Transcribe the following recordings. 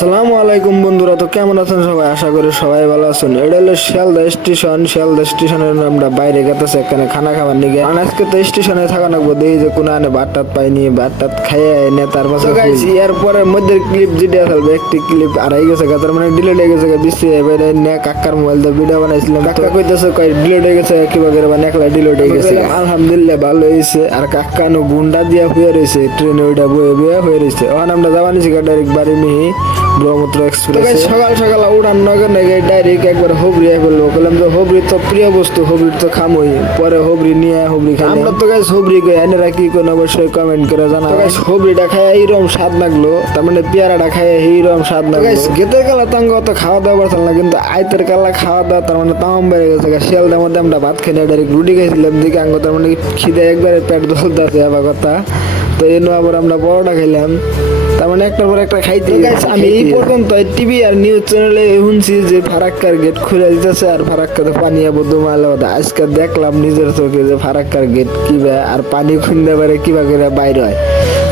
আসসালামু আলাইকুম বন্ধুরা, তো কেমন আছেন সবাই? আশা করি সবাই ভালো আছেন। এটা হলো শিয়ালদা স্টেশনের আমরা বাইরে গেতেছে এখানে খানা খাবার নিগে। আজকে তো স্টেশনে থাকা নাকবো, দেখি যে কোনো আনে ভাত টাত পাইনি, ভাত টাত খাইয়ে এনে তারপর গাইছি। এরপরে মধ্যে ক্লিপ যেটা থাকবে একটি ক্লিপ আড়াই গেছে, তার মানে ডিলেট হয়ে গেছে। বিসি এবারে নে কাকার মোবাইল দিয়ে ভিডিও বানাইছিলাম, কাকা কইতেছে কই ডিলেট হয়ে গেছে, কিভাবে মানে একলা ডিলেট হয়ে গেছে। আলহামদুলিল্লাহ ভালো হয়েছে। আর কাকা নো গুন্ডা দিয়া হয়ে রয়েছে, ট্রেনে ওইটা বয়ে বয়ে হয়ে রয়েছে। ওখানে আমরা যাবানি ডাইরেক্ট বাড়ি নিয়ে ব্রহ্মপুত্র এক্সপ্রেস। সকাল সকাল উড়ান নগর নাকি ডাইরেক্ট একবার হুবড়ি ফেলবো। বললাম যে হুবড়ি তো প্রিয় বস্তু, হুবড়ির তো খামই, পরে হুবড়ি নিয়ে হুবড়ি খাই। আমরা তো গাইস হুবড়ি কই, এনারা কি কোন অবশ্যই কমেন্ট করে জানাবো। গাইস হুবড়িটা খায় এইরকম স্বাদ লাগলো, তার মানে পেয়ারাটা খায় এইরকম স্বাদ লাগলো। গাইস গেতের কালা তাঙ্গ অত খাওয়া দাওয়া পারতাম না, কিন্তু আইতের কালা খাওয়া দাওয়া তার মানে তামাম বেড়ে গেছে। শিয়ালদার মধ্যে আমরা ভাত খাই না, ডাইরেক্ট রুটি খাইছিলাম দিকে আঙ্গ, তার মানে খিদে একবারে পেট ধরতে আছে আবার কথা। তো এই আবার আমরা পরোটা খাইলাম, তার মানে একটার পর একটা খাইতে। আমি এই পর্যন্ত টিভি আর নিউজ চ্যানেলে শুনছি যে ফারাক্কার গেট খুলে দিতেছে, আর ফারাক্কাতে পানি আবদ্ধ মাল। আজকে দেখলাম নিজের চোখে যে ফারাক্কার গেট কিবা আর পানি খুঁজতে পারে কিবা করে বাইরে হয়।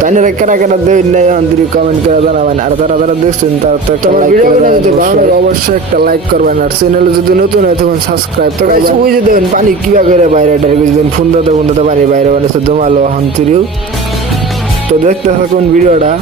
তাই না কারা কারা দেন নাই আন্তরিক কমেন্ট করে জানাবেন। আর যারা যারা দেখছেন তারা তো একটা ভিডিও যদি ভালো লাগে অবশ্যই একটা লাইক করবেন, আর চ্যানেলে যদি নতুন হয় তখন সাবস্ক্রাইব তো গাইস। ওই যে দেখেন পানি কিবা করে বাইরে ডাইরেক্ট যদি ফোন দাতে পানি বাইরে বানাচ্ছে দমালো আন্তরিক। তো দেখতে থাকুন ভিডিওটা।